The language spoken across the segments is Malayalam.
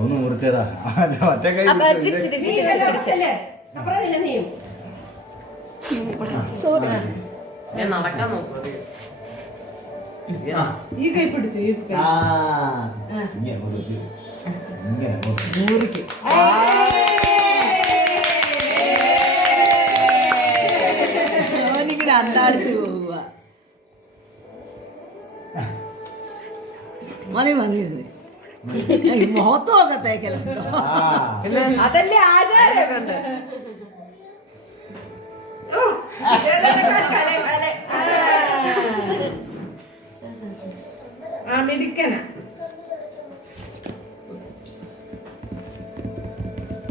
ഒന്ന് മുറിച്ചടാ നടക്കാൻ നോക്കും. ഈ കൈ പിടിച്ചു അവനിങ്ങനെ അന്താടുത്ത് പോവുക. മതി മതി മുഖത്തൊക്കെ തേക്കലുണ്ടോ? അതല്ലേ ആചാരമൊക്കെ ഉണ്ട്.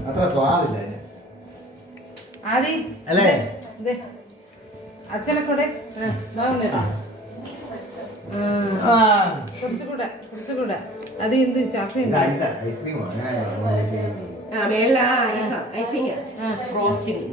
അത്ര സ്വാദില്ല അല്ലേ? അച്ഛനെക്കൂടെ കുറച്ചുകൂടെ അത് എന്ത് ചോക്ലേറ്റ് ഐസ്ക്രീം ഫ്രോസ്റ്റിംഗ്